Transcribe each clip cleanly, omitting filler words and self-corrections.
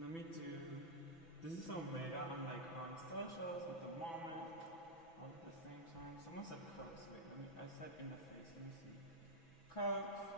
Let me do. This is so beta. I'm like on socials at the moment, all at the same time. Someone said cups. Wait, I said in the face. Let me see. Cups.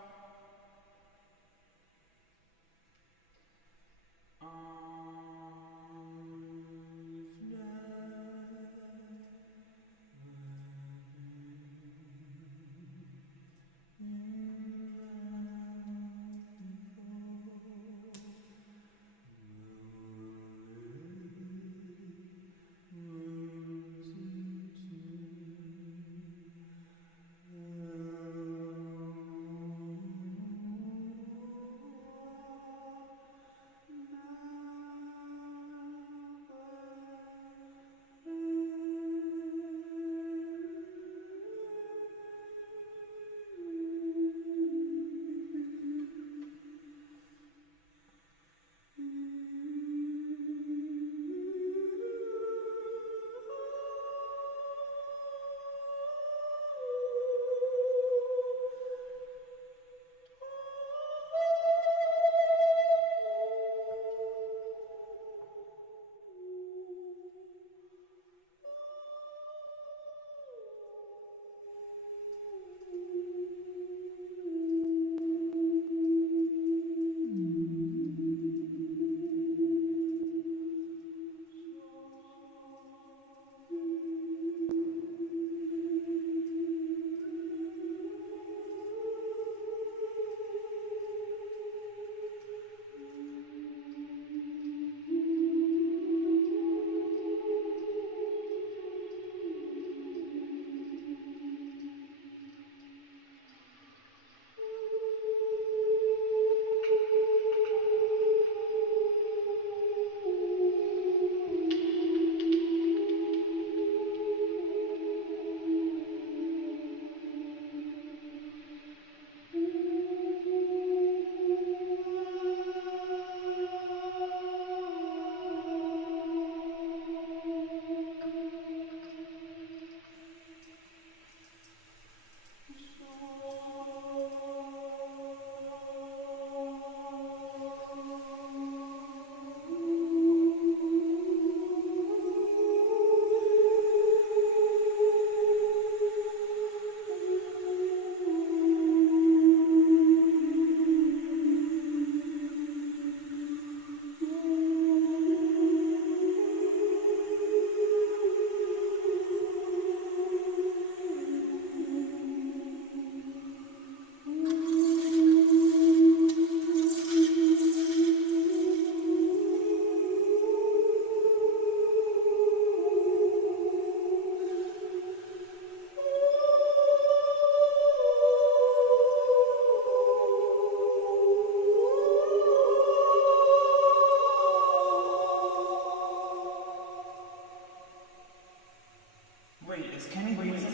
Wait, is Kenny waiting?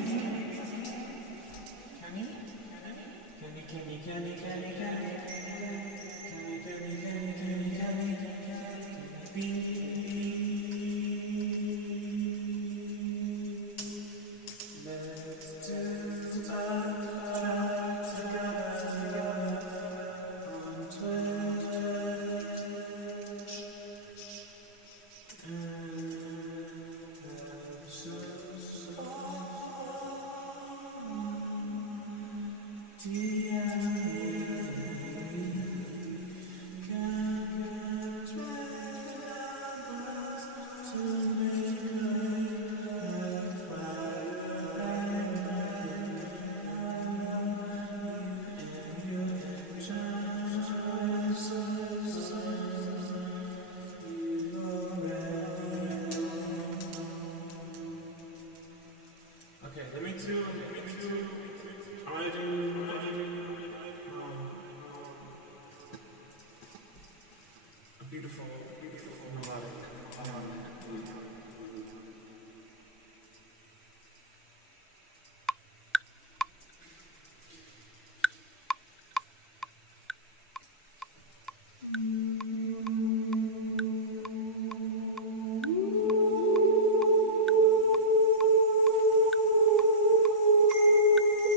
Beautiful, beautiful melodic.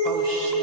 Oh shit.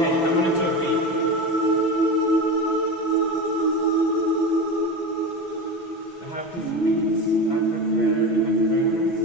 Okay, I'm gonna do a beat. I have these beats I prepared in advance.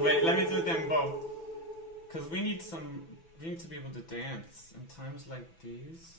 Wait, let me do them both. Because we need to be able to dance in times like these.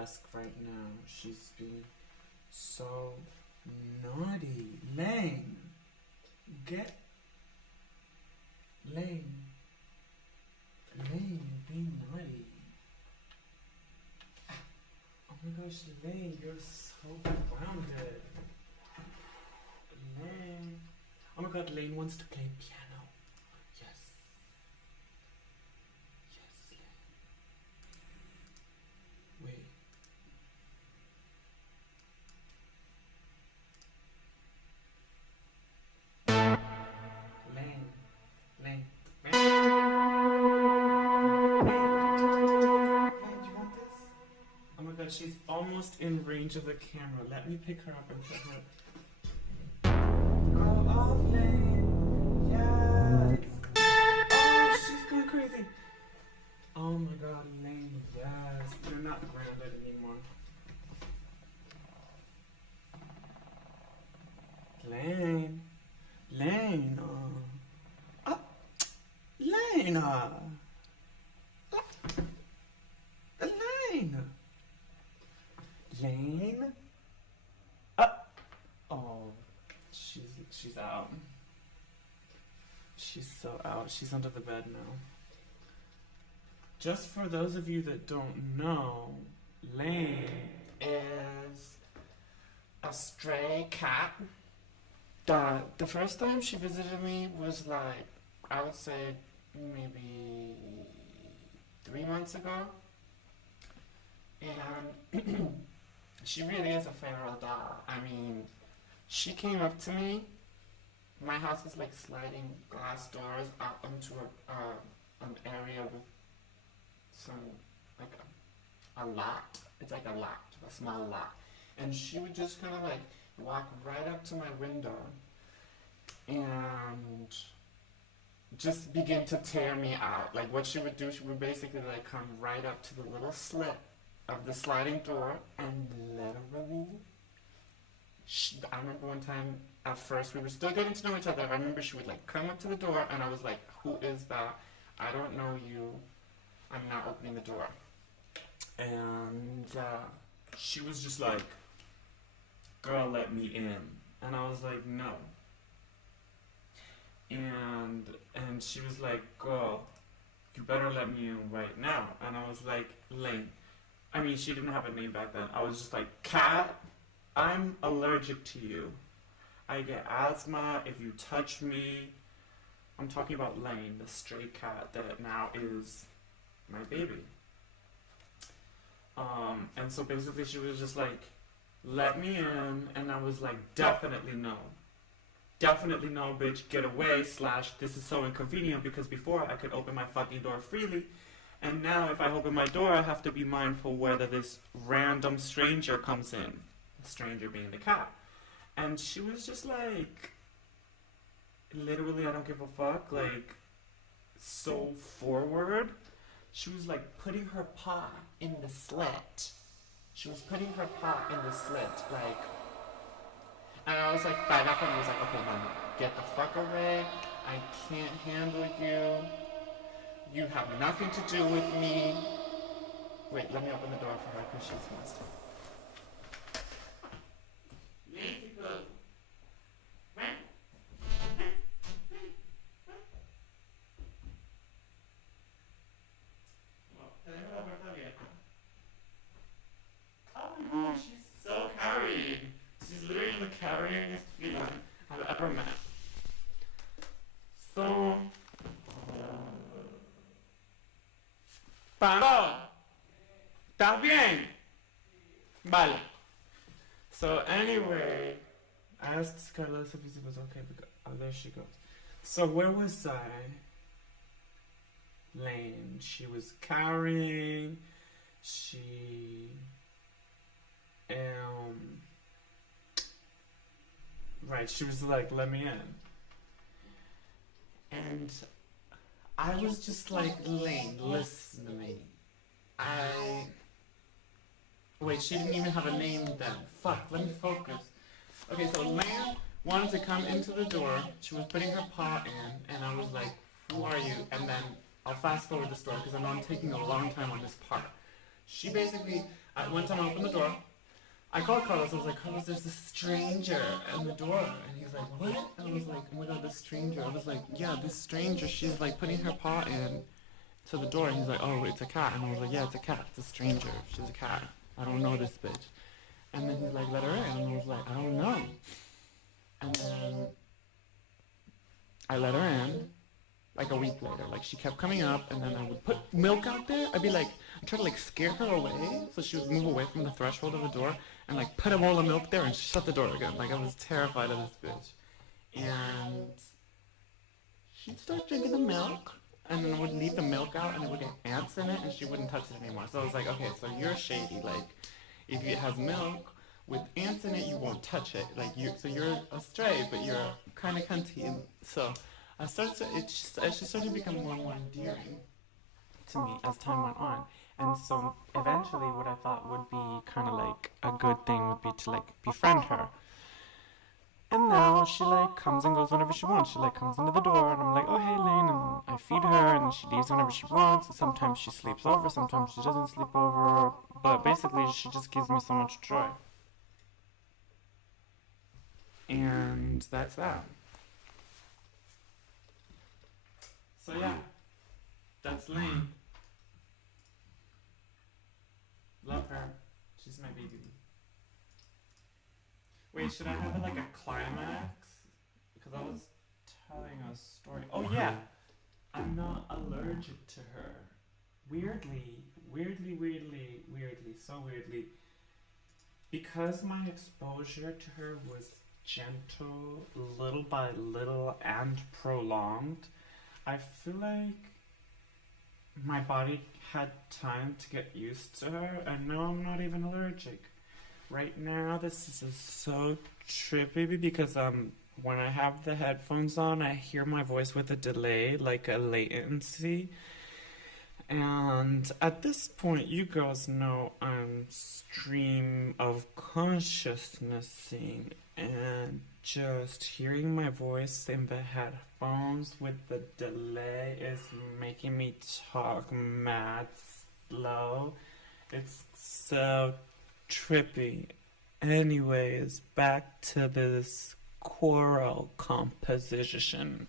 desk right now. She's being so naughty. Lane! Get... Lane, you're being naughty. Oh my gosh, Lane, you're so grounded. Lane. Oh my god, Lane wants to play piano. Yes. Yes, Lane. Wait. Lane. Lane. Lane. Lane, do you want this? Oh my god, she's almost in range of the camera. Let me pick her up and put her... off, Lane. Yes. Oh, she's going crazy. Oh my god, Lane, yes. You're not grounded anymore. Lane. Lane. Lane. Lane. Lane. Oh. She's out. She's so out. She's under the bed now. Just for those of you that don't know, Lane is a stray cat. The first time she visited me was like, I would say maybe 3 months ago. And she really is a feral dog. I mean, she came up to me. My house is like sliding glass doors out onto an area with some, like a lot. It's like a lot, a small lot. And she would just kind of like walk right up to my window and just begin to tear me out. Like what she would do, she would basically like come right up to the little slit of the sliding door and literally... I remember one time, at first, we were still getting to know each other. I remember she would like come up to the door and I was like, who is that? I don't know you. I'm not opening the door. And she was just like, girl, let me in. And I was like, no. And she was like, girl, you better let me in right now. And I was like, Lane. I mean, she didn't have a name back then. I was just like, Cat, I'm allergic to you. I get asthma if you touch me. I'm talking about Lane, the stray cat that now is my baby. And so basically she was just like, let me in, and I was like, definitely no. Definitely no, bitch, get away, / this is so inconvenient because before I could open my fucking door freely, and now if I open my door I have to be mindful whether this random stranger comes in. The stranger being the cat. And she was just like, literally, I don't give a fuck, like, so forward. She was like putting her paw in the slit. She was putting her paw in the slit, like, and I was like, by that point I was like, okay, mom, get the fuck away. I can't handle you. You have nothing to do with me. Wait, let me open the door for her because she's messed up. Oh, she's so carried. She's literally the carriest feeling I've ever met. So, Pablo, ¿estás bien? Vale. So anyway, I asked Carlos if it was okay because, oh, there she goes. So where was I? Lane. She was carrying. Right, she was like, let me in. And I was just like, Lane, listen to me. Wait, she didn't even have a name then. Fuck, let me focus. Okay, so Lane wanted to come into the door. She was putting her paw in, and I was like, who are you? And then I'll fast forward the story because I know I'm taking a long time on this part. She basically, one time I opened the door. I called Carlos. I was like, Carlos, there's this stranger at the door. And he's like, what? And I was like, oh my god, this stranger. I was like, yeah, this stranger, she's like putting her paw in to the door. And he's like, oh, it's a cat. And I was like, yeah, it's a cat. It's a stranger. She's a cat. I don't know this bitch. And then he's like, let her in. And I was like, I don't know. And then I let her in. Like a week later, like she kept coming up, and then I would put milk out there. I'd be like, I try to like scare her away, so she would move away from the threshold of the door, and like put a bowl of milk there and shut the door again. Like I was terrified of this bitch. And she'd start drinking the milk, and then I would leave the milk out, and it would get ants in it, and she wouldn't touch it anymore. So I was like, okay, so you're shady. Like if it has milk with ants in it, you won't touch it. Like so you're a stray, but you're kind of cunty. And so she started to become more and more endearing to me as time went on. And so eventually what I thought would be kind of like a good thing would be to like befriend her. And now she like comes and goes whenever she wants. She like comes into the door and I'm like, oh hey Lane, and I feed her and she leaves whenever she wants. And sometimes she sleeps over, sometimes she doesn't sleep over. But basically she just gives me so much joy. And that's that. So yeah, that's Lane. Love her. She's my baby. Wait, should I have it like a climax? Because I was telling a story. Oh yeah, I'm not allergic to her. Weirdly, so weirdly. Because my exposure to her was gentle, little by little, and prolonged, I feel like my body had time to get used to her, and now I'm not even allergic. Right now, this is so trippy because when I have the headphones on, I hear my voice with a delay, like a latency. And at this point, you girls know I'm stream of consciousnessing, and just hearing my voice in the headphones with the delay is making me talk mad slow. It's so trippy. Anyways, back to this choral composition.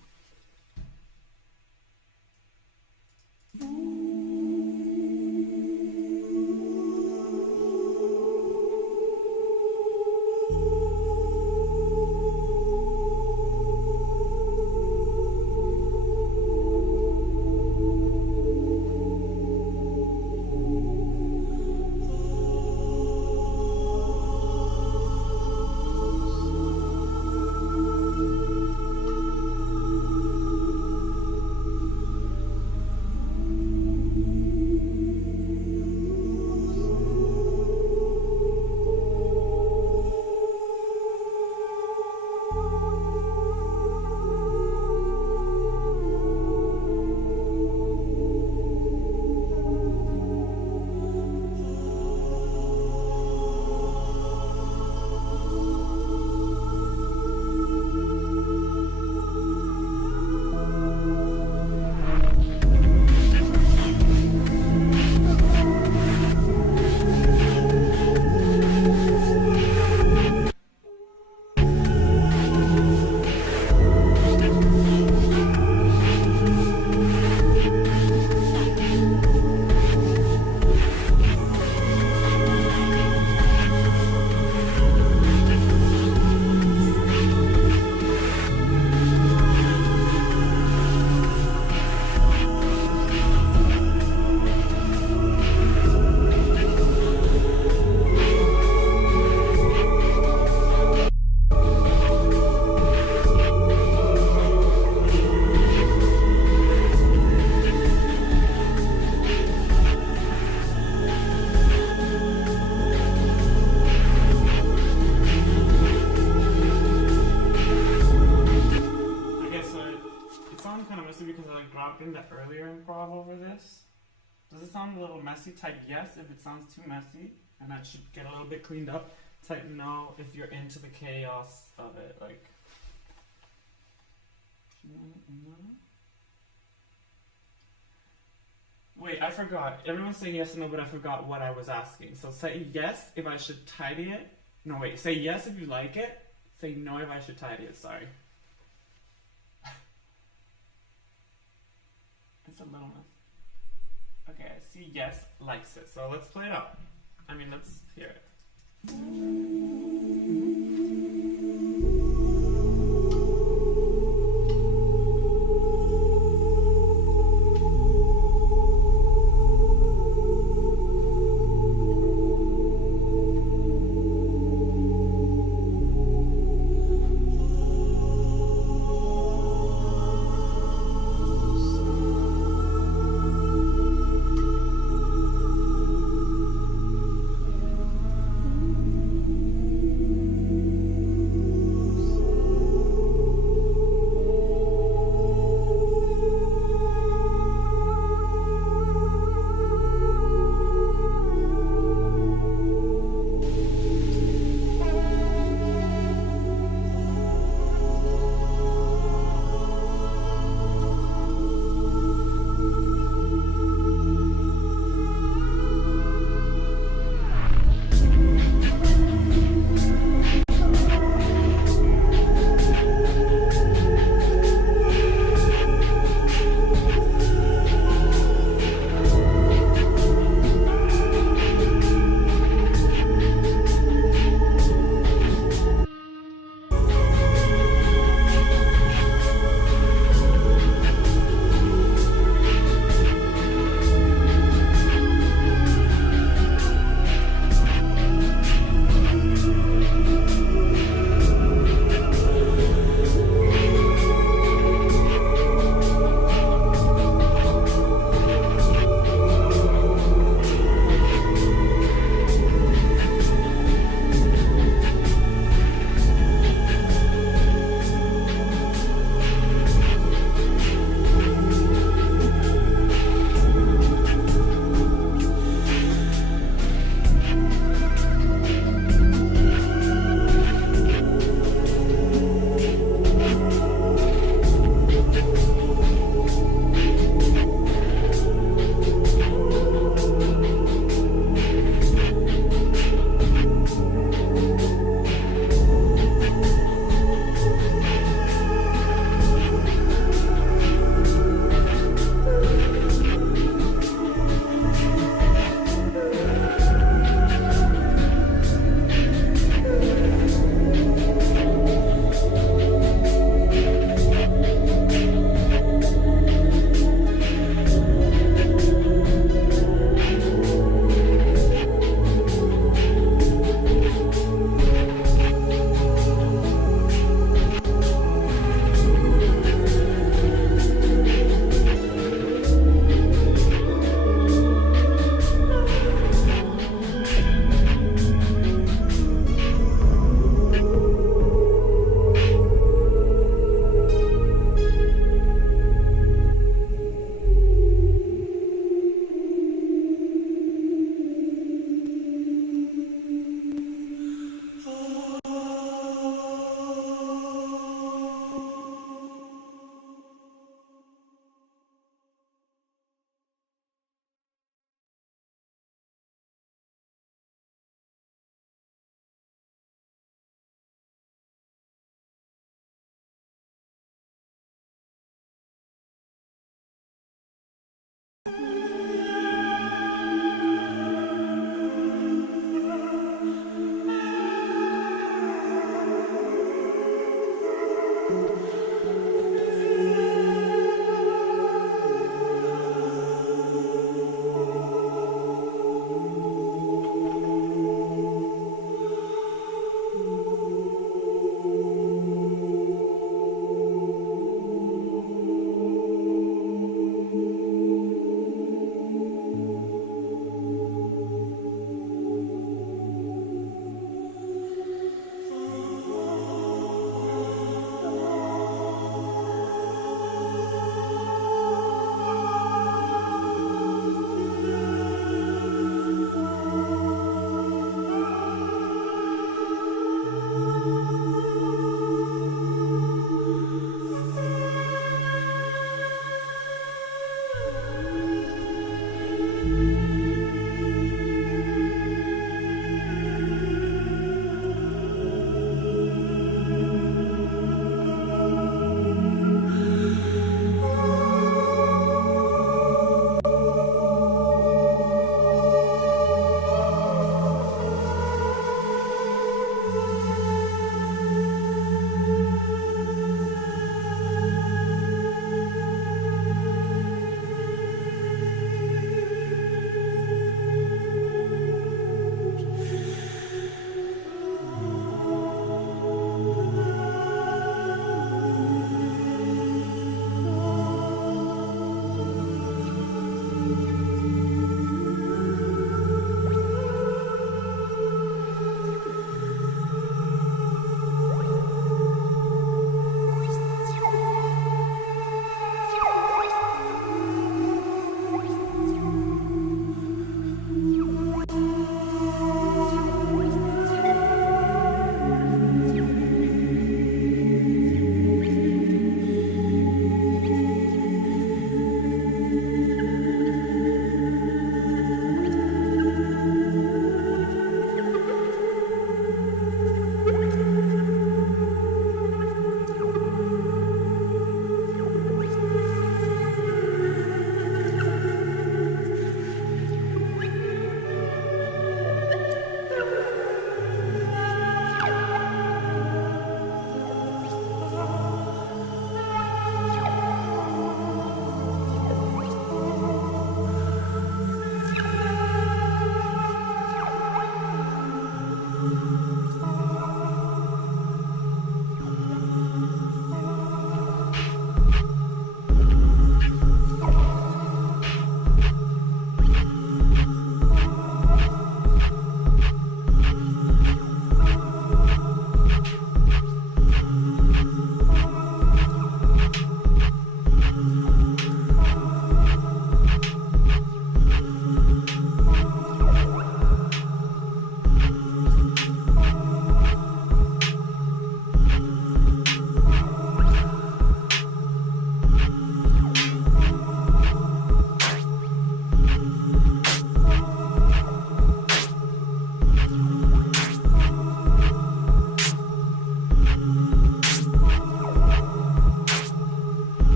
In the earlier improv over this. Does it sound a little messy? Type yes if it sounds too messy, and that should get a little bit cleaned up. Type no if you're into the chaos of it. Like, no. Wait, I forgot. Everyone's saying yes or no, but I forgot what I was asking. So say yes if I should tidy it. No, wait. Say yes if you like it. Say no if I should tidy it. Sorry. It's a little mess. Okay, I see yes likes it. So let's play it out. I mean, let's hear it.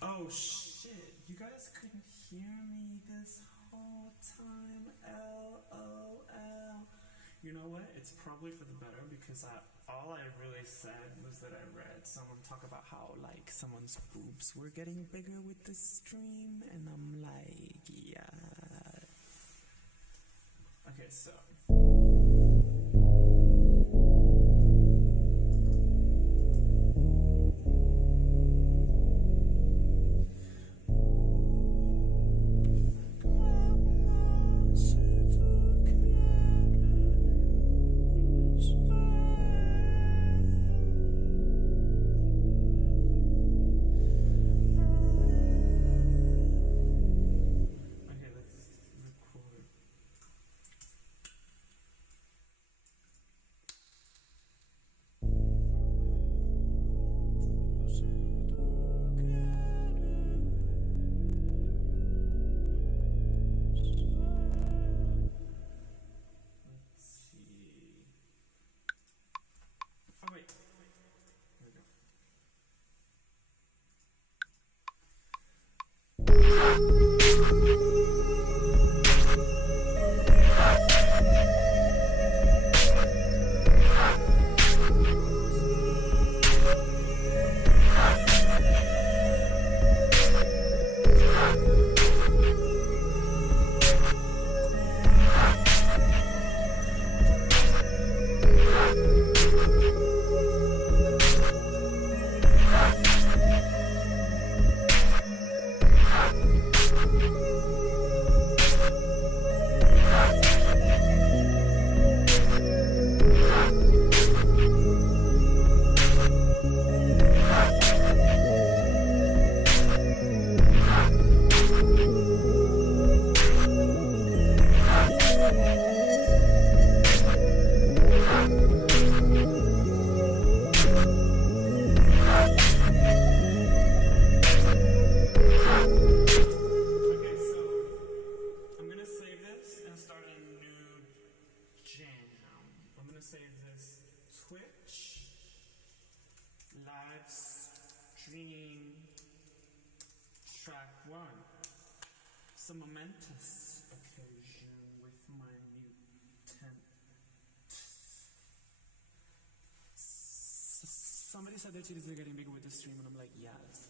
Oh shit, you guys couldn't hear me this whole time. LOL. You know what? It's probably for the better because all I really said was that I read someone talk about how like someone's boobs were getting bigger with the stream, and I'm like, yeah. Okay, so. Track 1. It's a momentous occasion with my mutant. Somebody said their titties are getting bigger with the stream, and I'm like, yes.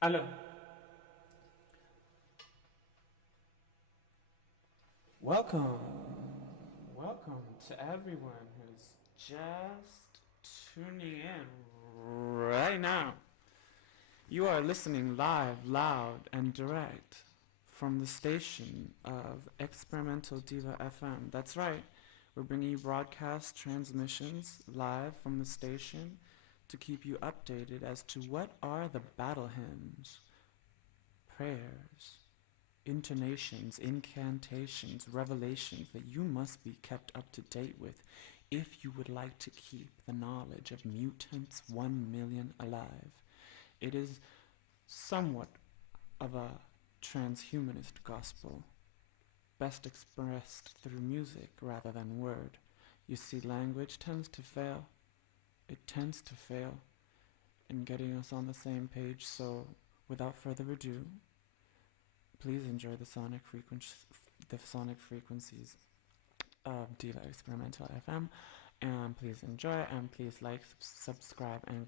Hello. Welcome to everyone who's just tuning in right now. You are listening live, loud, and direct from the station of Experimental DIVA FM. That's right, we're bringing you broadcast transmissions live from the station to keep you updated as to what are the battle hymns, prayers, intonations, incantations, revelations that you must be kept up to date with if you would like to keep the knowledge of mutants 1 million alive. It is somewhat of a transhumanist gospel, best expressed through music rather than word. You see, language tends to fail. It tends to fail in getting us on the same page, so without further ado, please enjoy the sonic frequencies of DIVA Experimental FM, and please enjoy, and please like, subscribe, and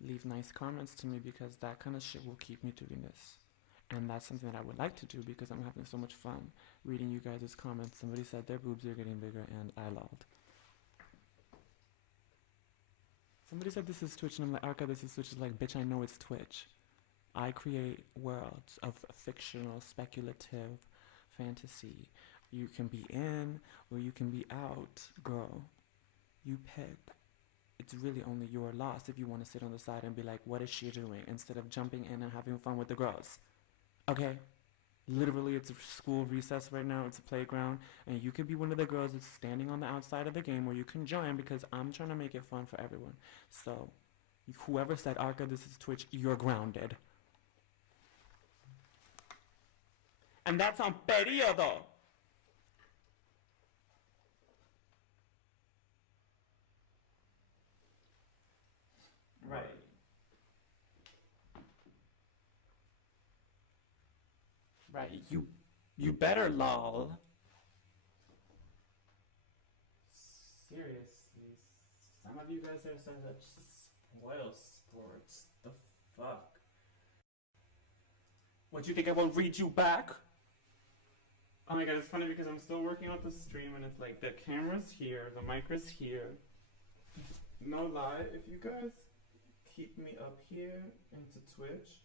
leave nice comments to me, because that kind of shit will keep me doing this. And that's something that I would like to do because I'm having so much fun reading you guys' comments. Somebody said their boobs are getting bigger, and I lolled. Somebody said this is Twitch, and I'm like, Arca, this is Twitch. Is like, bitch, I know it's Twitch. I create worlds of fictional, speculative fantasy. You can be in or you can be out, girl. You pick. It's really only your loss if you want to sit on the side and be like, what is she doing? Instead of jumping in and having fun with the girls. Okay? Literally, it's a school recess right now. It's a playground. And you could be one of the girls that's standing on the outside of the game, where you can join, because I'm trying to make it fun for everyone. So, whoever said, Arca, this is Twitch, you're grounded. And that's on periodo. Right. Right. You better, lol. Seriously. Some of you guys are such spoil sports. The fuck? What, you think I won't read you back? Oh my god, it's funny because I'm still working on the stream, and it's like the camera's here, the mic is here. No lie, if you guys keep me up here into Twitch,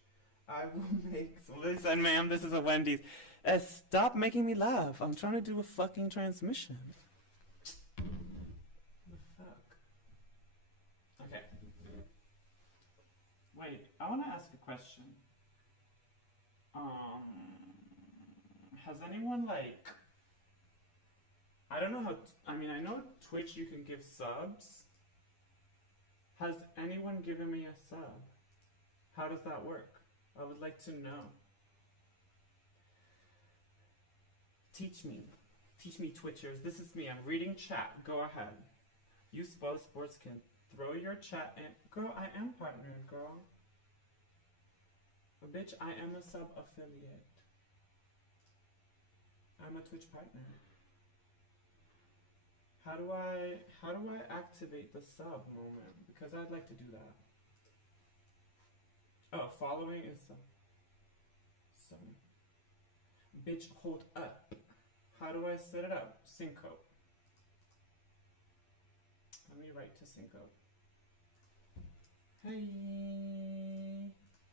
I will make... Listen, ma'am, this is a Wendy's. Stop making me laugh. I'm trying to do a fucking transmission. The fuck? Okay. Wait, I want to ask a question. Has anyone, like... I don't know how... I mean, I know Twitch you can give subs. Has anyone given me a sub? How does that work? I would like to know. Teach me. Teach me, Twitchers. This is me. I'm reading chat. Go ahead. You Spoil Sports can throw your chat in. Girl, I am partnered, girl. But bitch, I am a sub affiliate. I'm a Twitch partner. How do I activate the sub moment? Because I'd like to do that. Oh, following is sub. Bitch, hold up. How do I set it up? Synco. Let me write to Synco. Hey.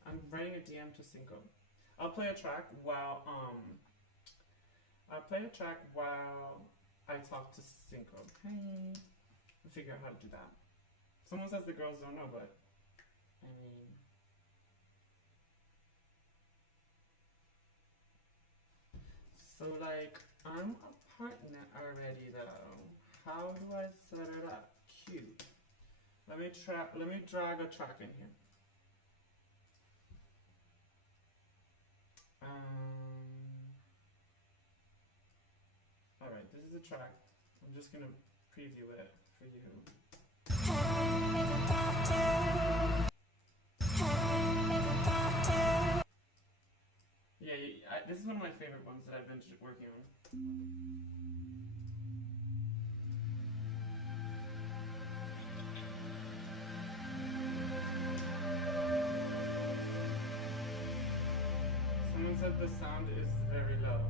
I'm writing a DM to Synco. I'll play a track while I talk to Synco. Hey. I'll figure out how to do that. Someone says the girls don't know, but I mean, so like, I'm a partner already though. How do I set it up? Cute. Let me drag a track in here. Alright, this is a track. I'm just gonna preview it for you. Yeah, this is one of my favorite ones that I've been working on. Someone said the sound is very low.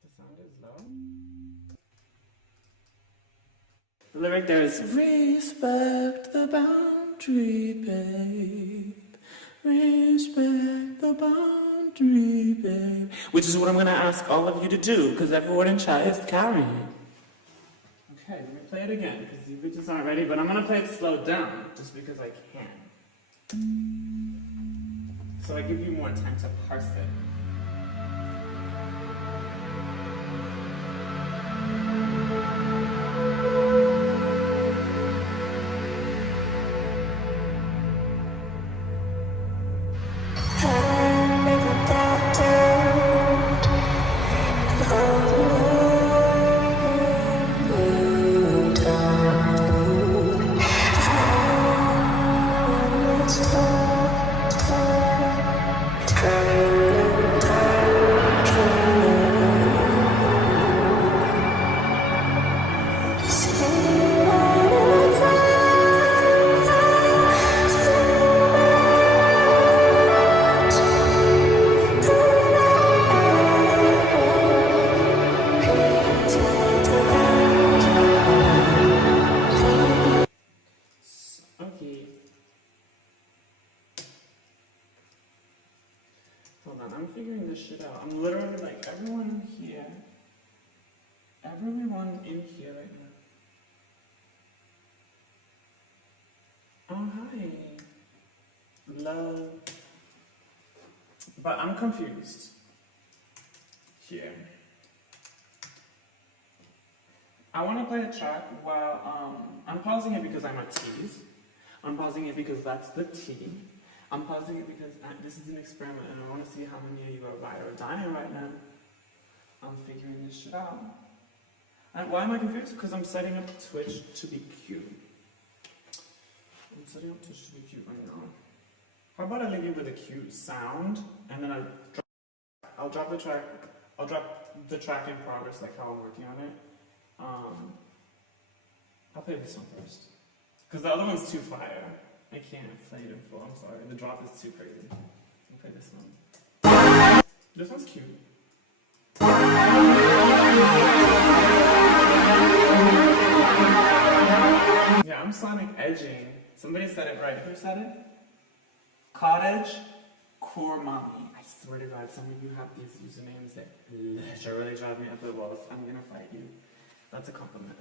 The sound is low? The lyric there is, respect the boundary, babe. Respect the boundary, babe. Which is what I'm going to ask all of you to do, because everyone in chat is carrying. Okay, let me play it again, because you bitches aren't ready, but I'm gonna play it slowed down just because I can. So I give you more time to parse it. Hold on, I'm figuring this shit out. I'm literally like, everyone in here right now. Oh, hi. Love. But I'm confused. Here. I want to play a track while, I'm pausing it because I'm at T's. I'm pausing it because that's the T. I'm pausing it because this is an experiment and I want to see how many of you are ride or dying right now. I'm figuring this shit out. And why am I confused? Because I'm setting up Twitch to be cute. I'm setting up Twitch to be cute right now. How about I leave you with a cute sound and then I'll drop the track. I'll drop the track in progress, like how I'm working on it. I'll play this one first. Because the other one's too fire. I can't play it in full, I'm sorry. The drop is too crazy. I'll play this one. This one's cute. Yeah, I'm sonic edging. Somebody said it right. Who said it? Cottage Core Mommy. I swear to God, some of you have these usernames that literally drive me up the walls. I'm gonna fight you. That's a compliment.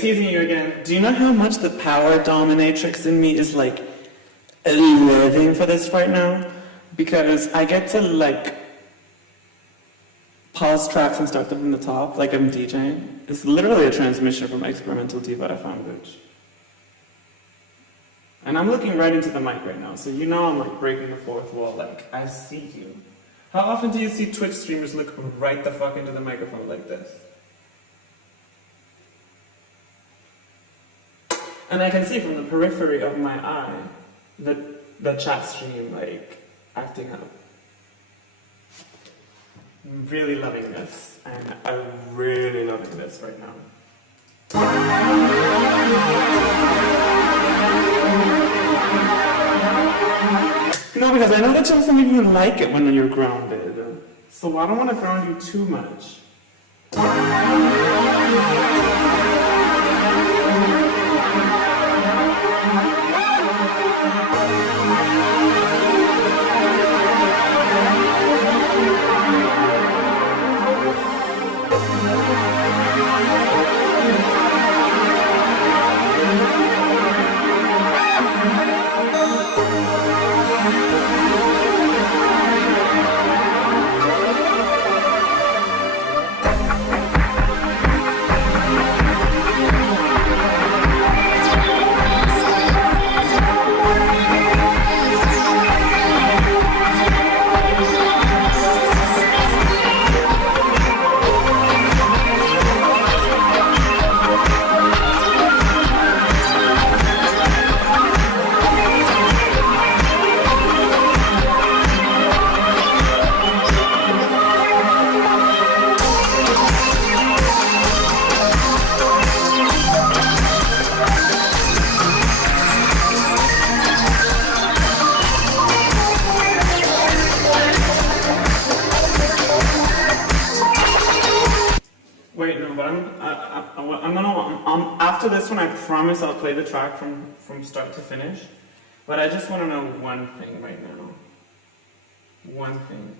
Teasing you again. Do you know how much the power dominatrix in me is like living for this right now? Because I get to like pause tracks and start them from the top, like I'm DJing. It's literally a transmission from Experimental DIVA FM, bitch. And I'm looking right into the mic right now, so you know I'm like breaking the fourth wall, like I see you. How often do you see Twitch streamers look right the fuck into the microphone like this? And I can see from the periphery of my eye the chat stream like acting up. I'm really loving this, and I'm really loving this right now. No, because I know that you don't even like it when you're grounded. So I don't want to ground you too much. I'm gonna, after this one, I promise I'll play the track from start to finish. But I just want to know one thing right now. One thing.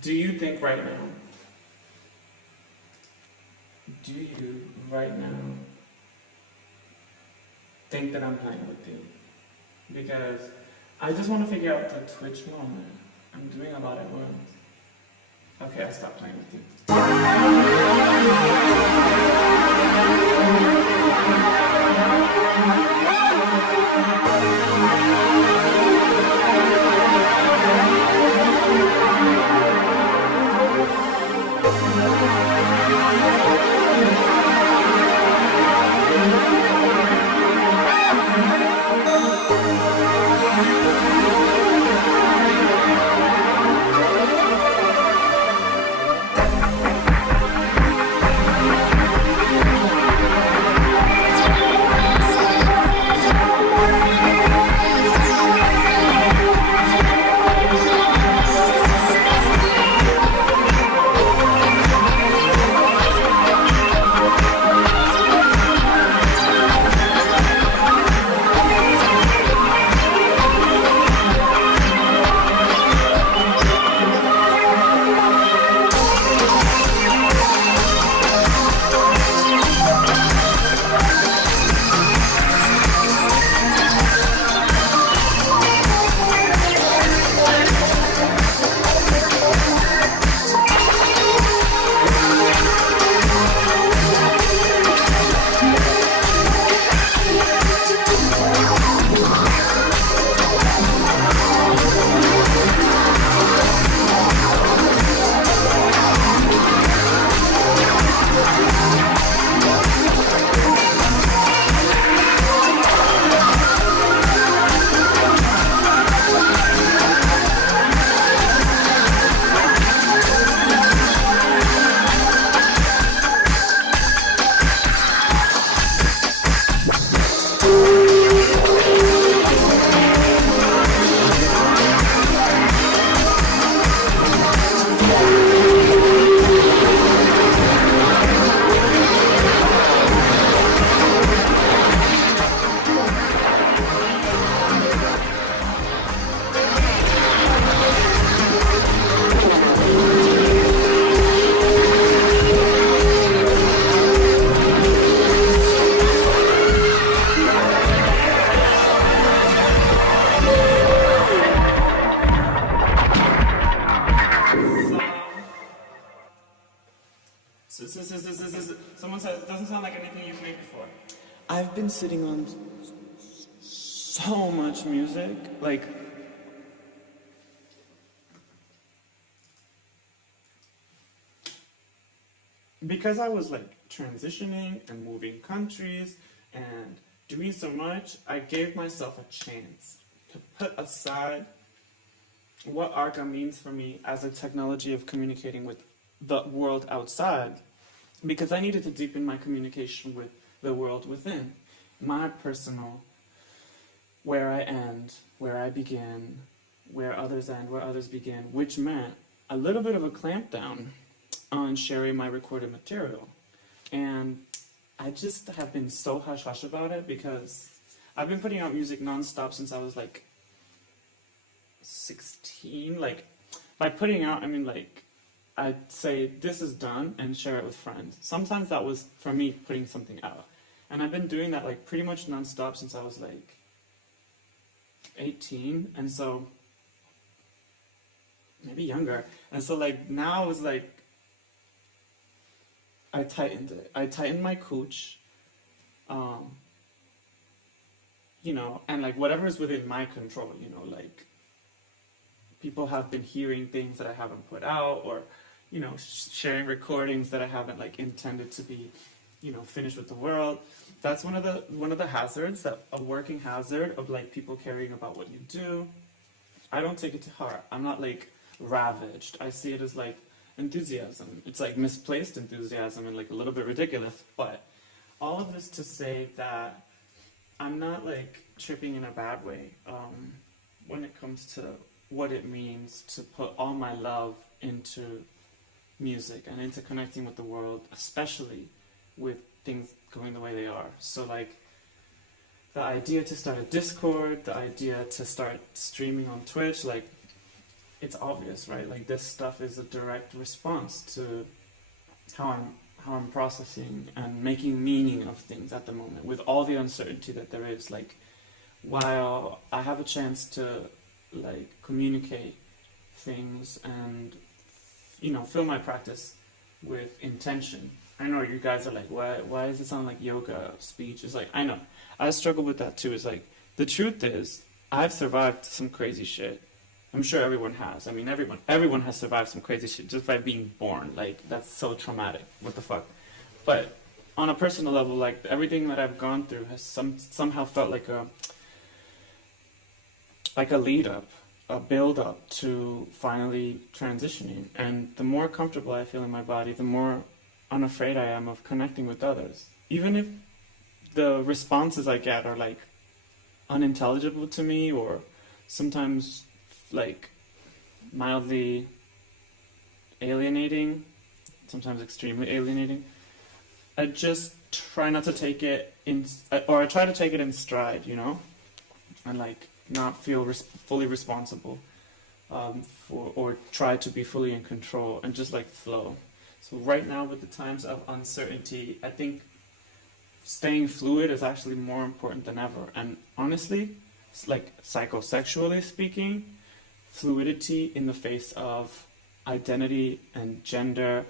Do you think right now, think that I'm playing with you? Because I just want to figure out the Twitch moment. I'm doing a lot at once. Okay, I stopped playing with you. Someone says it doesn't sound like anything you've made before. I've been sitting on so much music, like because I was like transitioning and moving countries and doing so much, I gave myself a chance to put aside what ARCA means for me as a technology of communicating with the world outside, because I needed to deepen my communication with the world within, my personal, where I end, where I begin, where others end, where others begin, which meant a little bit of a clampdown on sharing my recorded material. And I just have been so hush-hush about it because I've been putting out music non-stop since I was like 16. Like, by putting out, I mean like, I'd say this is done and share it with friends. Sometimes that was for me putting something out. And I've been doing that like pretty much non-stop since I was like 18, and so maybe younger. And so like now it's like I tightened it. I tightened my cooch, you know, and like whatever is within my control, you know, like people have been hearing things that I haven't put out, or you know, sharing recordings that I haven't like intended to be, you know, finished with the world. That's one of the hazards, that a working hazard of like people caring about what you do. I don't take it to heart. I'm not like ravaged. I see it as like enthusiasm. It's like misplaced enthusiasm and like a little bit ridiculous. But all of this to say that I'm not like tripping in a bad way when it comes to what it means to put all my love into music and into connecting with the world, especially with things going the way they are. So like the idea to start a Discord, the idea to start streaming on Twitch, like it's obvious, right? Like this stuff is a direct response to how I'm processing and making meaning of things at the moment with all the uncertainty that there is. Like while I have a chance to like communicate things and fill my practice with intention. I know you guys are like, why does it sound like yoga speech? It's like, I know. I struggle with that too. It's like, the truth is, I've survived some crazy shit. I'm sure everyone has. I mean, everyone has survived some crazy shit just by being born. Like, that's so traumatic. What the fuck? But on a personal level, like, everything that I've gone through has somehow felt like a lead up, a build up to finally transitioning. And the more comfortable I feel in my body, the more unafraid I am of connecting with others. Even if the responses I get are like unintelligible to me, or sometimes like mildly alienating, sometimes extremely alienating, I just try not to take it or I try to take it in stride, and like not feel fully responsible for, or try to be fully in control and just like flow. So right now with the times of uncertainty, I think staying fluid is actually more important than ever. And honestly, it's like psychosexually speaking, fluidity in the face of identity and gender,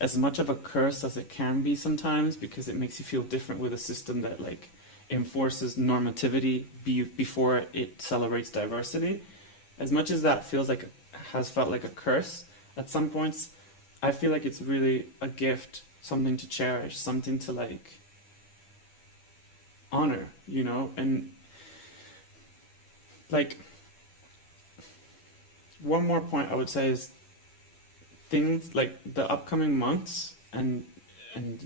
as much of a curse as it can be sometimes, because it makes you feel different with a system that like enforces normativity before it celebrates diversity. As much as that has felt like a curse at some points, I feel like it's really a gift, something to cherish, something to like honor, and like one more point I would say is things like the upcoming months and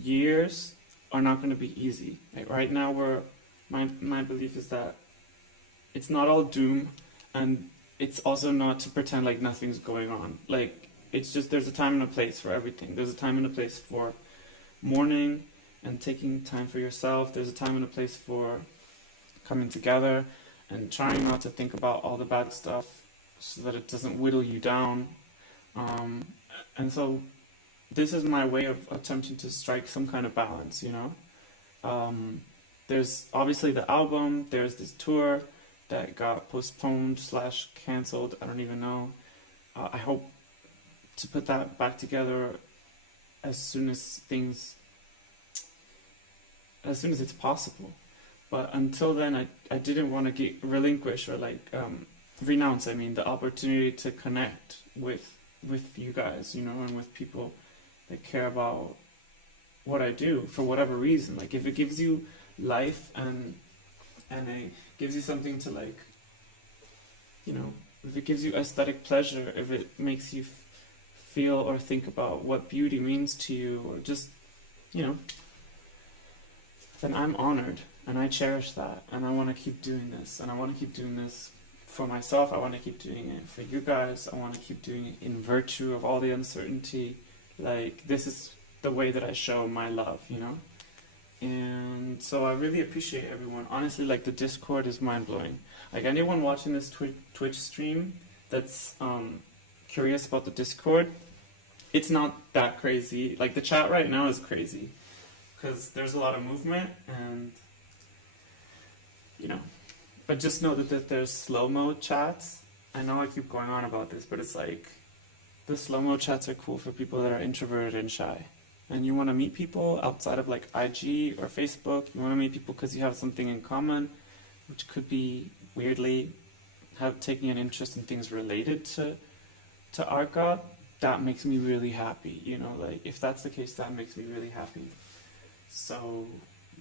years are not going to be easy. Like right now my belief is that it's not all doom, and it's also not to pretend like nothing's going on. Like it's just, there's a time and a place for everything. There's a time and a place for mourning and taking time for yourself. There's a time and a place for coming together and trying not to think about all the bad stuff so that it doesn't whittle you down. And so this is my way of attempting to strike some kind of balance, There's obviously the album, there's this tour that got postponed / canceled, I don't even know. I hope to put that back together as soon as it's possible. But until then, I didn't want to relinquish or renounce, the opportunity to connect with you guys, and with people that care about what I do for whatever reason. Like if it gives you life and it gives you something to if it gives you aesthetic pleasure, if it makes you feel or think about what beauty means to you, or just, then I'm honored and I cherish that, and I want to keep doing this, and I want to keep doing this for myself. I want to keep doing it for you guys. I want to keep doing it in virtue of all the uncertainty. Like this is the way that I show my love, And so I really appreciate everyone. Honestly, like the Discord is mind-blowing. Like anyone watching this Twitch stream that's curious about the Discord, it's not that crazy. Like the chat right now is crazy because there's a lot of movement, and but just know that there's slow-mo chats. I know I keep going on about this, but it's like the slow-mo chats are cool for people that are introverted and shy. And you want to meet people outside of like IG or Facebook. You want to meet people because you have something in common, which could be weirdly taking an interest in things related to art God. That makes me really happy. Like if that's the case, that makes me really happy. So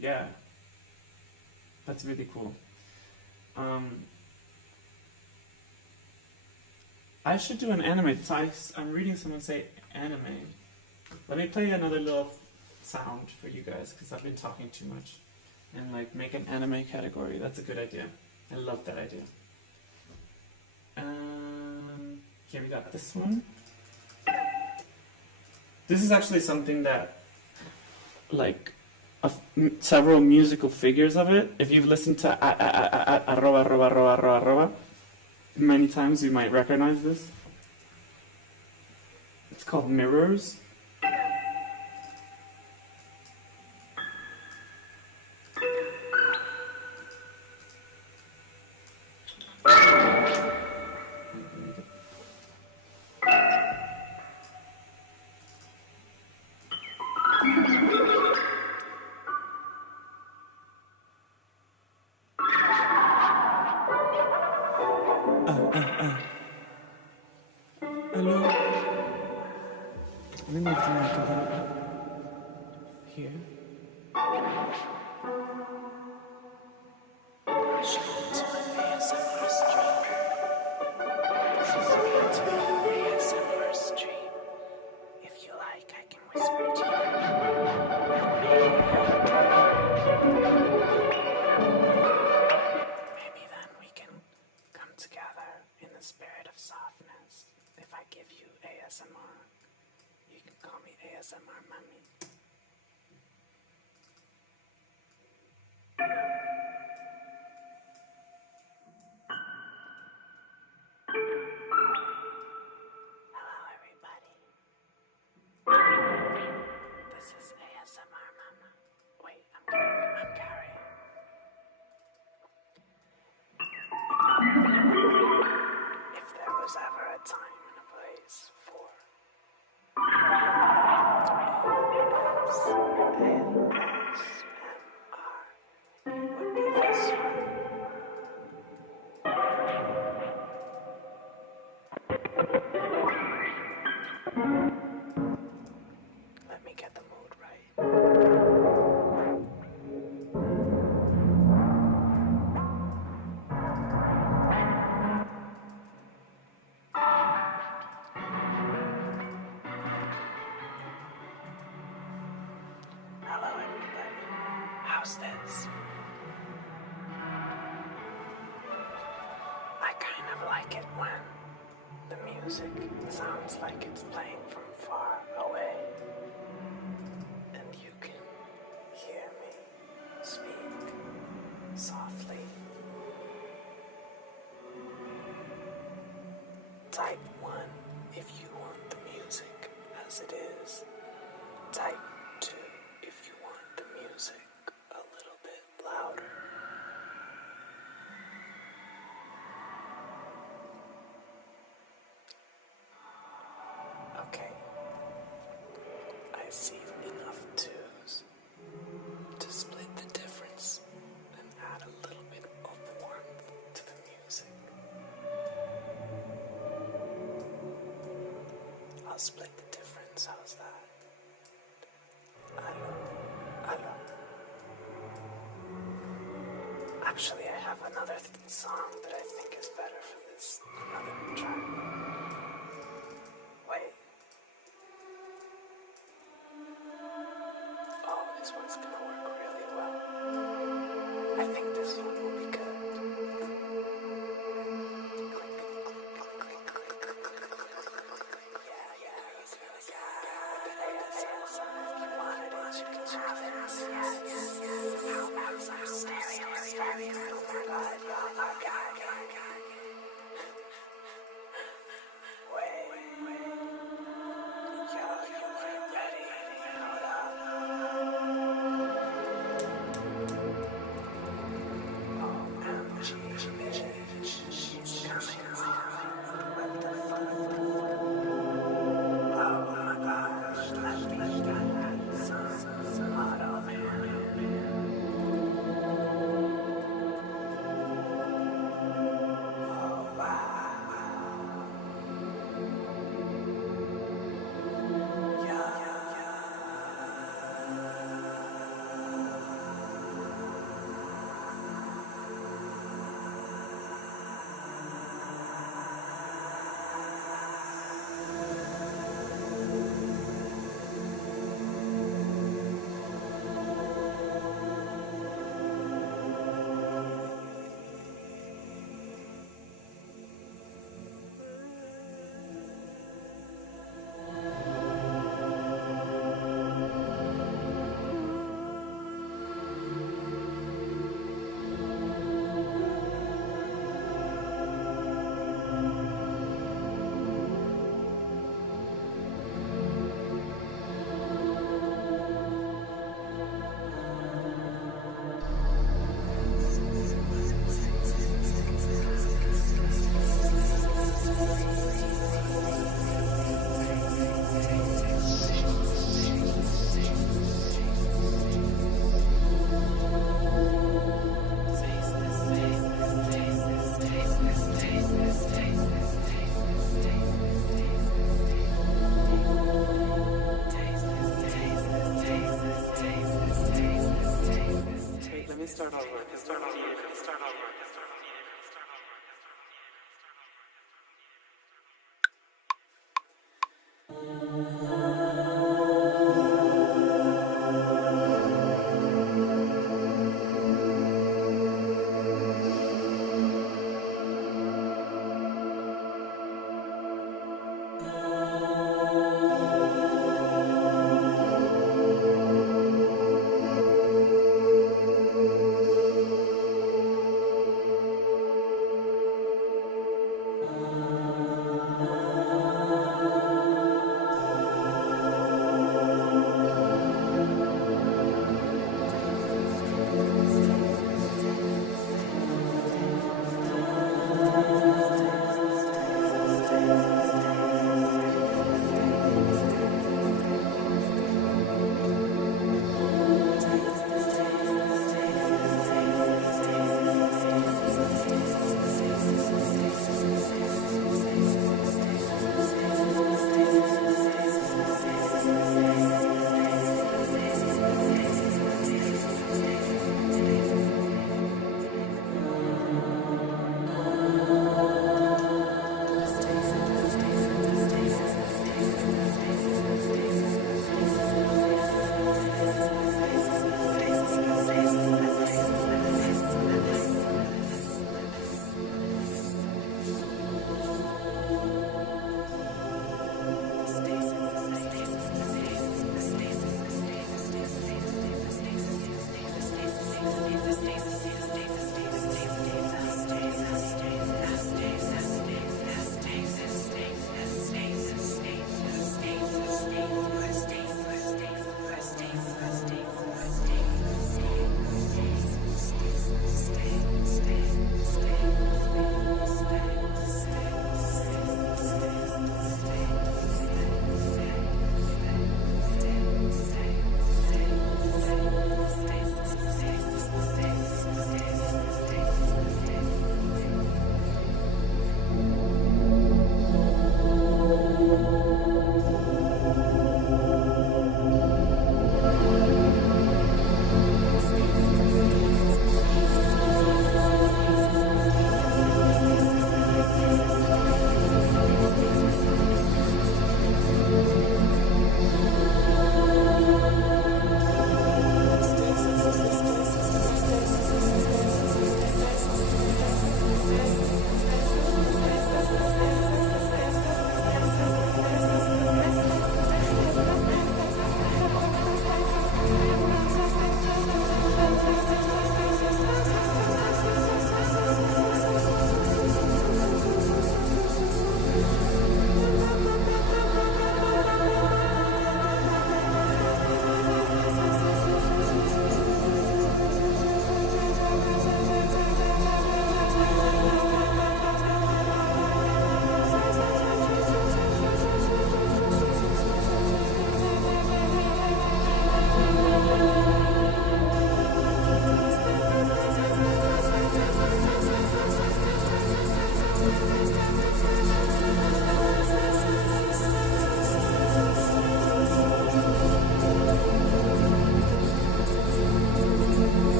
yeah, that's really cool. I should do an anime. I'm reading someone say anime. Let me play another little sound for you guys because I've been talking too much. and like make an anime category. That's a good idea. I love that idea. Here we got this one. This is actually something that, like, several musical figures of it. If you've listened to arroba, arroba, arroba, arroba, arroba many times, you might recognize this. It's called Mirrors. Hello. Let me move the mic a little bit. Here. If you like, I can whisper to you. Maybe then we can come together in the spirit of softness. If I give you ASMR, you can call me ASMR Mummy. Hello, everybody. This is ASMR Mama. Wait, I'm Gary. If there was ever a time and a place for ASMR, it would be this one. Let me get the mood right. Hello, everybody. How's this? I kind of like it when the music sounds like it's playing from far away, and you can hear me speak softly. Type 1 if you want the music as it is. Type 2 if you want the music a little bit louder. Okay, I see enough twos to split the difference and add a little bit of warmth to the music. I'll split the difference, how's that? Hello. Actually, I have another song that I think is better for this other track. Wait. Oh, this one's gonna work really well. I think this one will be good. Some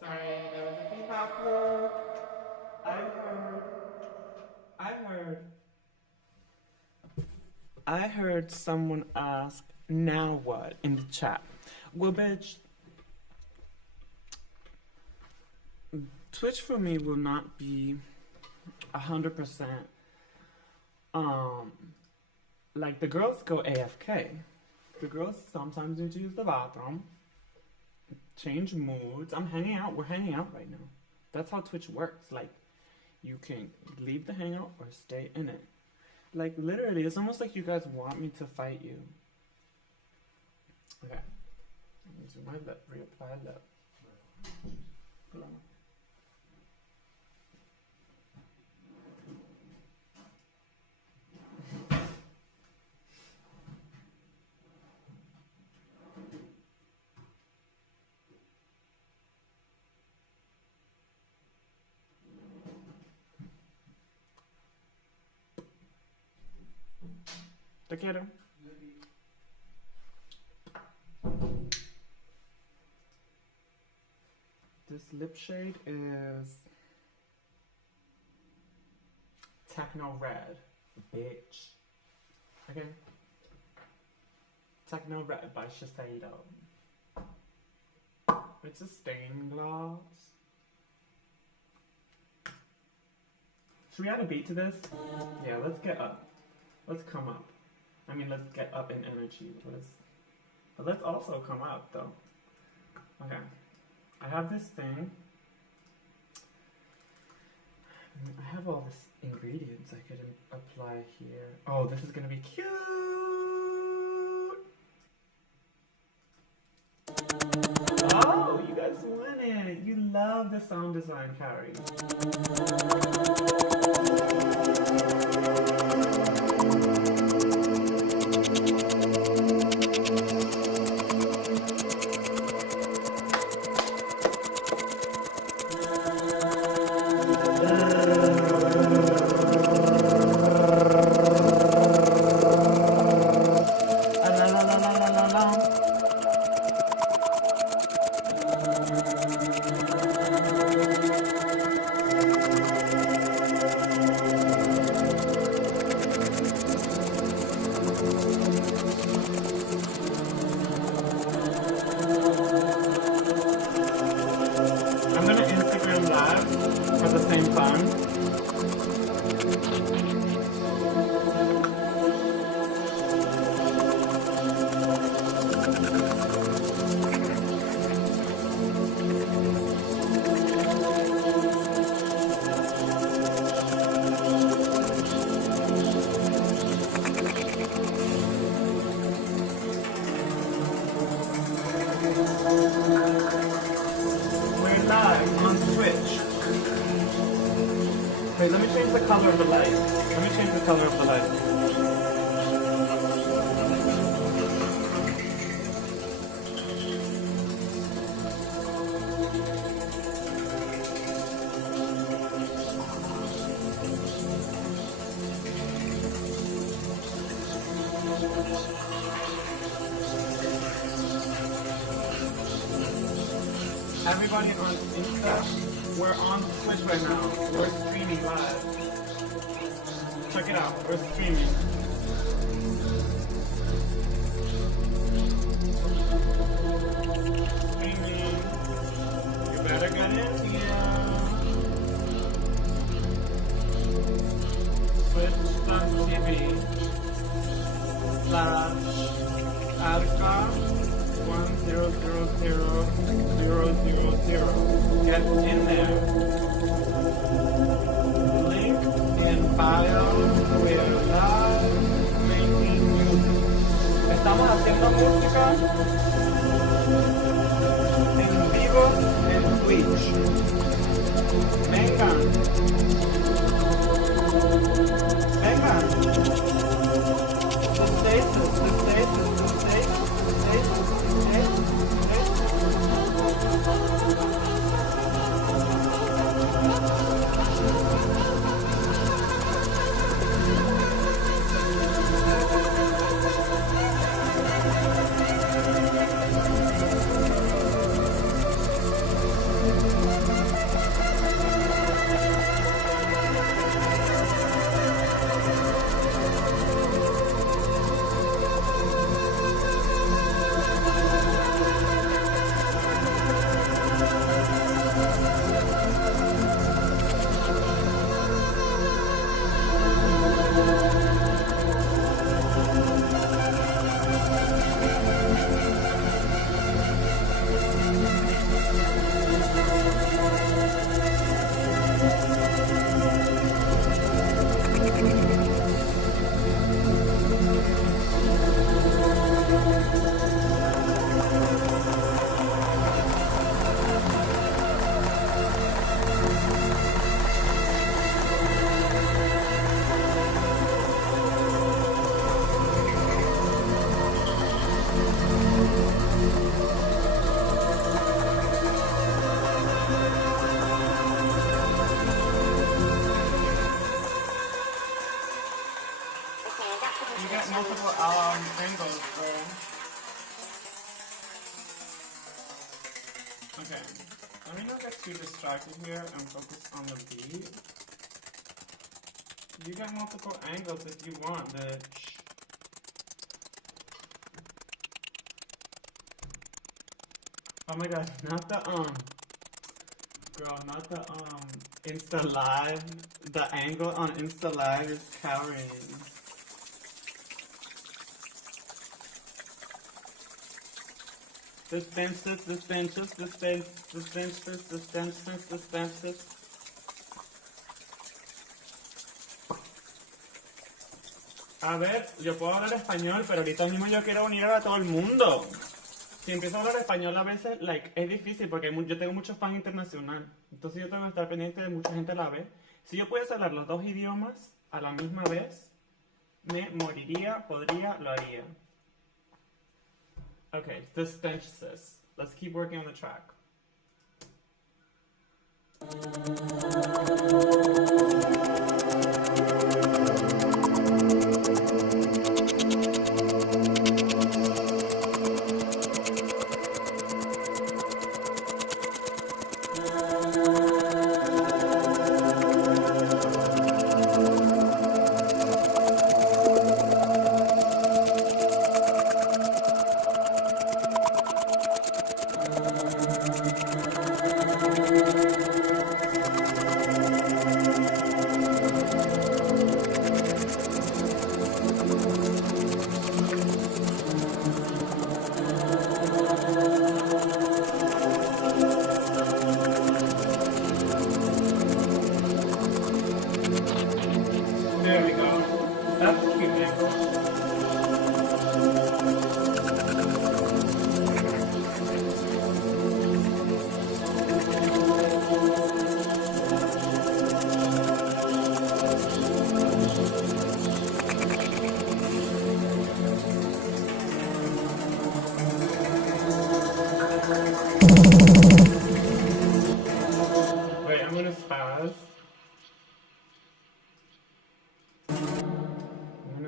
Sorry, there was a feedback loop. I heard someone ask, now what, in the chat. Well, bitch, Twitch for me will not be 100%, like the girls go AFK. The girls sometimes need to use the bathroom, change moods. We're hanging out right now. That's how Twitch works. Like, you can leave the hangout or stay in it. Like, literally, it's almost like you guys want me to fight you. Okay. I'm using my lip, reapply lip. Pull on. Te quiero. This lip shade is Techno Red, bitch. Okay. Techno Red by Shiseido. It's a stained gloss. Should we add a beat to this? Yeah, let's get up. Let's come up. I mean, let's get up in energy. But let's also come up, though. Okay. I have this thing. I have all this ingredients I could apply here. Oh, this is gonna be cute! Oh, you guys want it! You love the sound design, Carrie. Wait, let me change the color of the light. Let me change the color of the light. Everybody on Insta, we're on Twitch right now. We're streaming live. Check it out. We're streaming. Streaming. You better get in here. Twitch.tv / Alka 100000. Get in there. Link in bio. We're live making music. Estamos haciendo música en vivo en Twitch. Venga. Venga. The stasis, the stasis, the stasis, the stasis, the stasis, multiple angles, bro. Okay, let me not get too distracted here and focus on the beat. You get multiple angles if you want, bitch. Oh my god, not the girl, not the Insta Live. The angle on Insta Live is cowering. Dispenses. A ver, yo puedo hablar español, pero ahorita mismo yo quiero unir a todo el mundo. Si empiezo a hablar español a veces, es difícil porque yo tengo muchos fans internacionales. Entonces yo tengo que estar pendiente de mucha gente a la vez. Si yo pudiese hablar los dos idiomas a la misma vez, me moriría, lo haría. Okay, dispenses. Let's keep working on the track. There we go. That's a cute angle. Wait, I'm gonna spaz.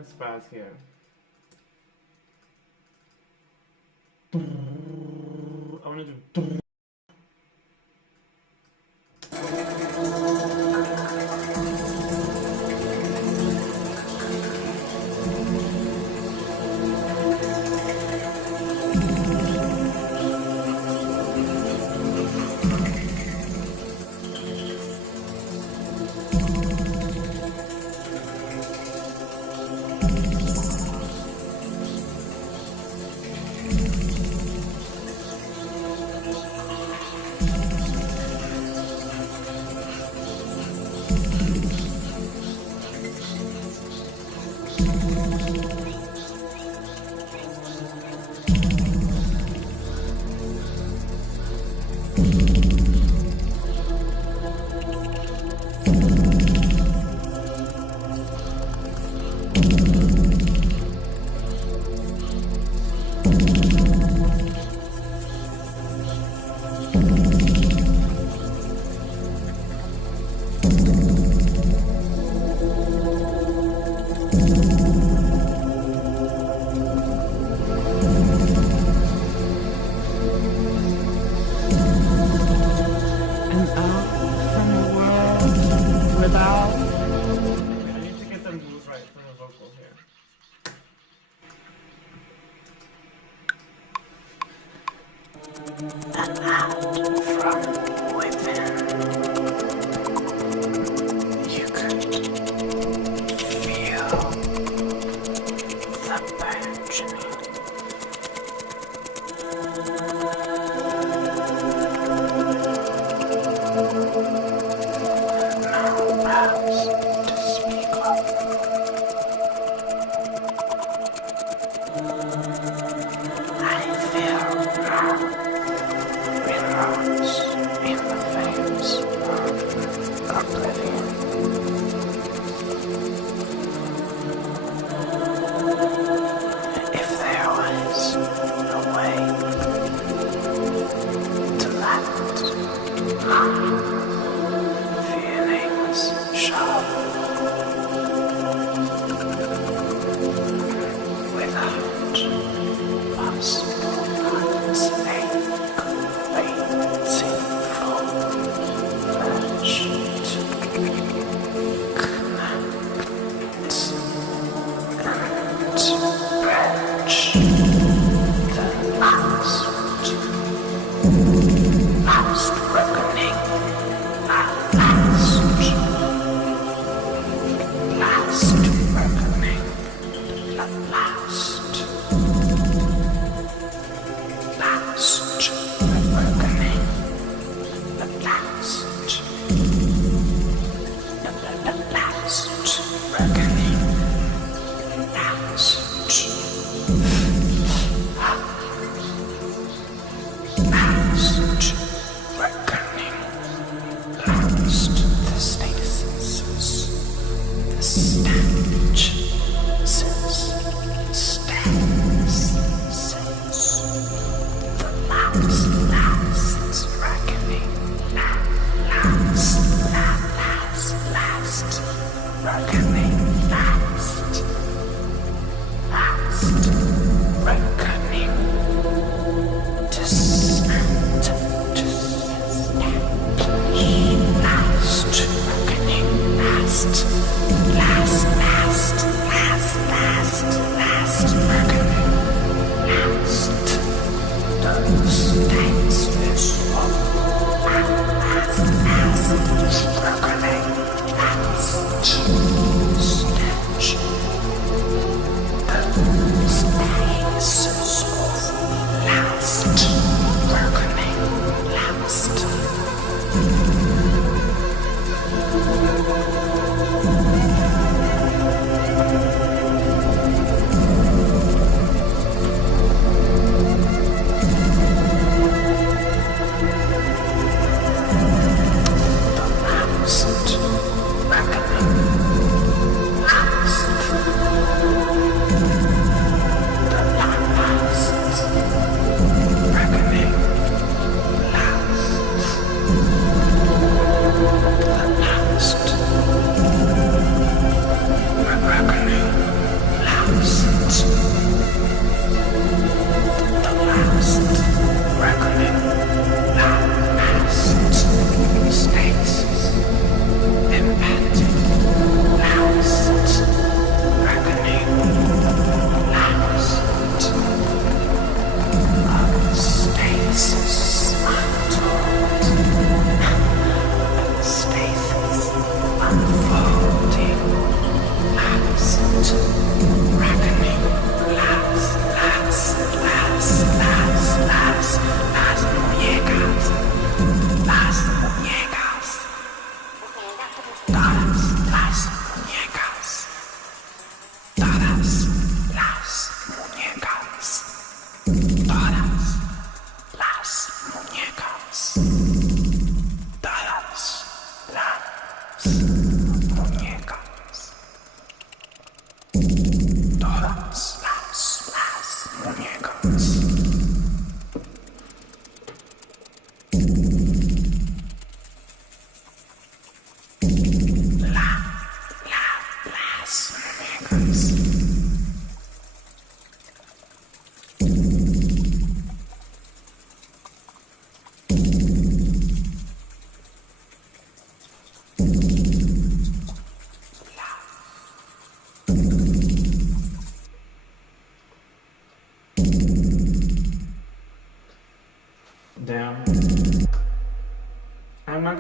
Spaz here. I want to do. and out from a world without. I need to get the mood right for the vocal here. And out from within. You could feel the burgeoning. No words to speak of. I feel remorse in the face of oblivion. If there was a way to let feelings show without possible mistake, waiting for flesh to connect and bridge the last reckoning, last reckoning, last reckoning, last reckoning, last the stasis, the the last reckoning, last reckoning, last reckoning, distant, last reckoning, last reckoning, last the stasis of last reckoning, last stench, the stasis of last reckoning, last. Reckoning, last.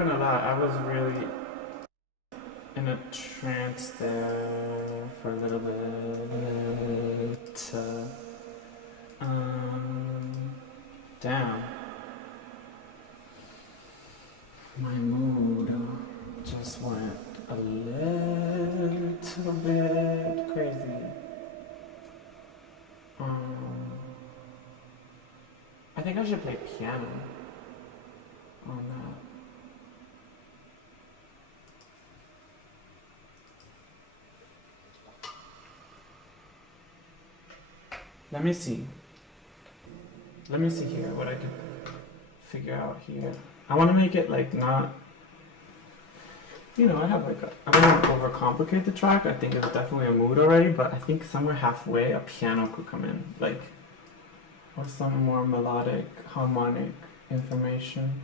gonna lie, I was really in a trance there for a little bit. Damn. My mood just went a little bit crazy. I think I should play piano on that. Let me see here what I can figure out here. I want to make it like not, I don't want to overcomplicate the track. I think it's definitely a mood already, but I think somewhere halfway a piano could come in, or some more melodic, harmonic information.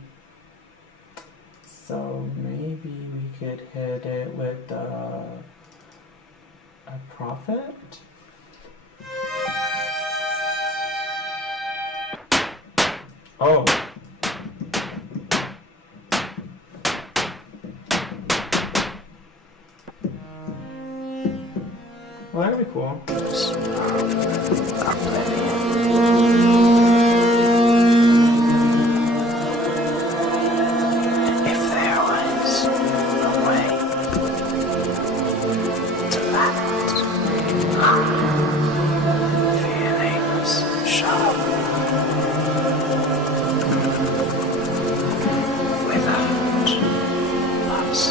So maybe we could hit it with a prophet. Oh. Well, that'd be cool. If there was a way to let feelings show without us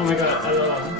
Oh my god, I love.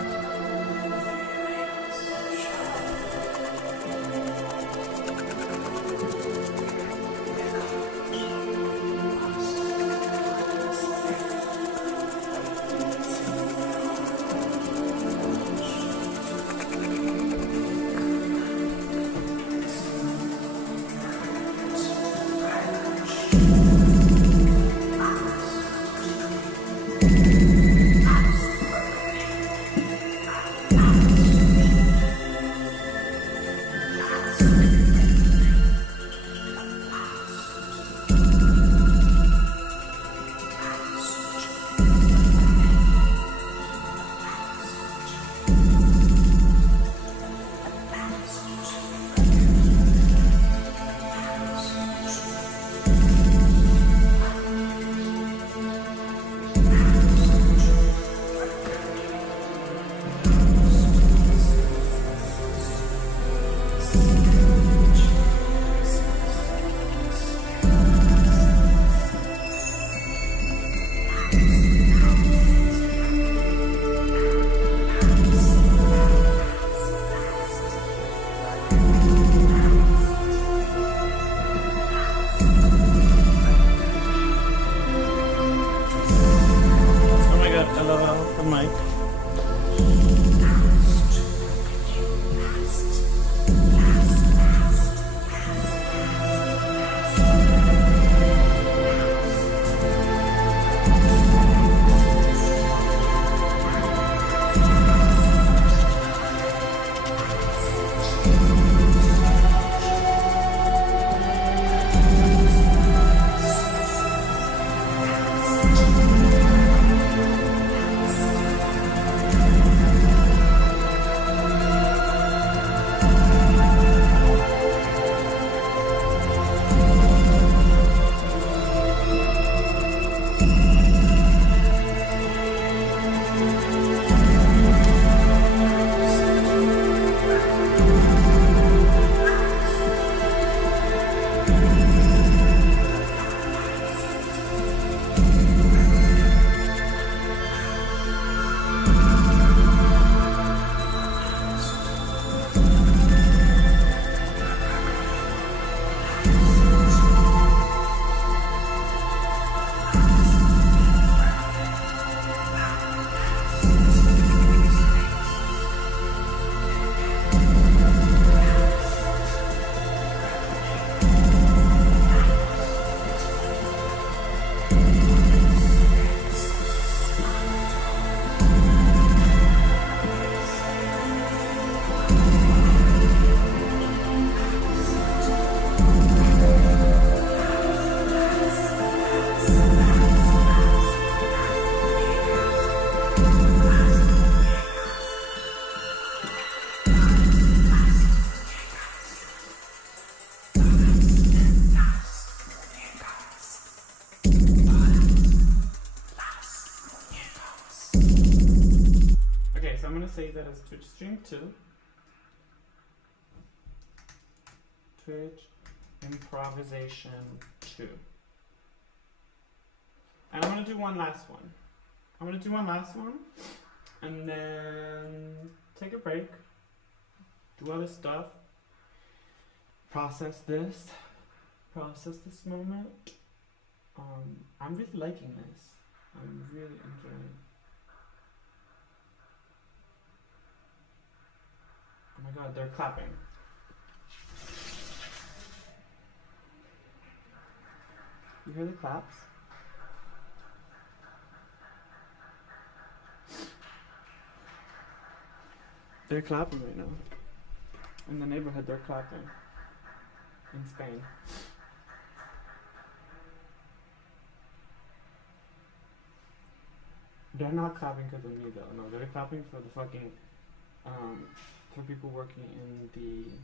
that as Twitch stream too. Twitch improvisation 2. And I'm gonna do one last one. And then take a break, do other stuff, process this moment. I'm really liking this. I'm really enjoying it. Oh my god, they're clapping. You hear the claps? They're clapping right now. In the neighborhood, they're clapping. In Spain. They're not clapping because of me though. No, they're clapping for the fucking, for people working in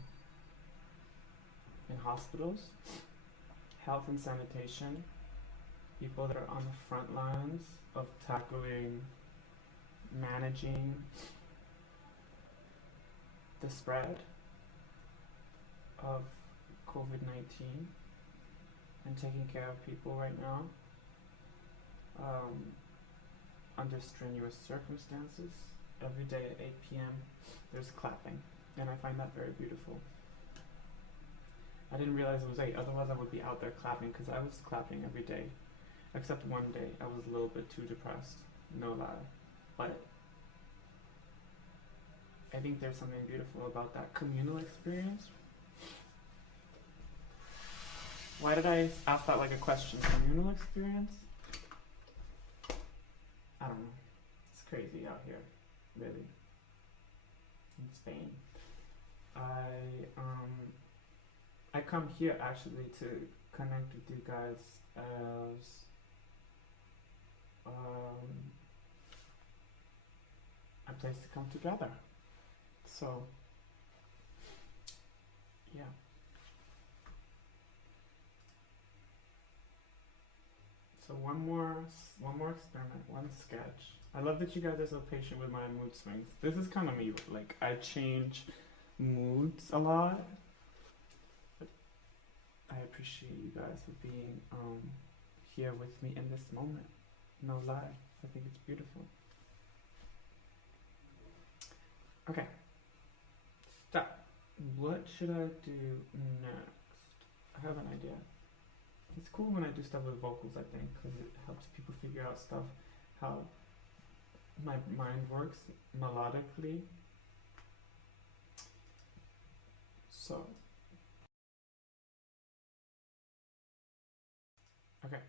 hospitals, health and sanitation, people that are on the front lines of tackling, managing the spread of COVID-19 and taking care of people right now under strenuous circumstances. Every day at 8 p.m. there's clapping, and I find that very beautiful. I didn't realize it was 8, otherwise I would be out there clapping, because I was clapping every day, except one day I was a little bit too depressed, no lie. But I think there's something beautiful about that communal experience. Why did I ask that like a question? Communal experience? I don't know. It's crazy out here, really. In Spain. I come here actually to connect with you guys as a place to come together. So yeah. So one more experiment, one sketch. I love that you guys are so patient with my mood swings. This is kind of me, like I change moods a lot. But I appreciate you guys for being here with me in this moment. No lie, I think it's beautiful. Okay, stop. What should I do next? I have an idea. It's cool when I do stuff with vocals, I think, because it helps people figure out stuff, how my mind works melodically. So, okay.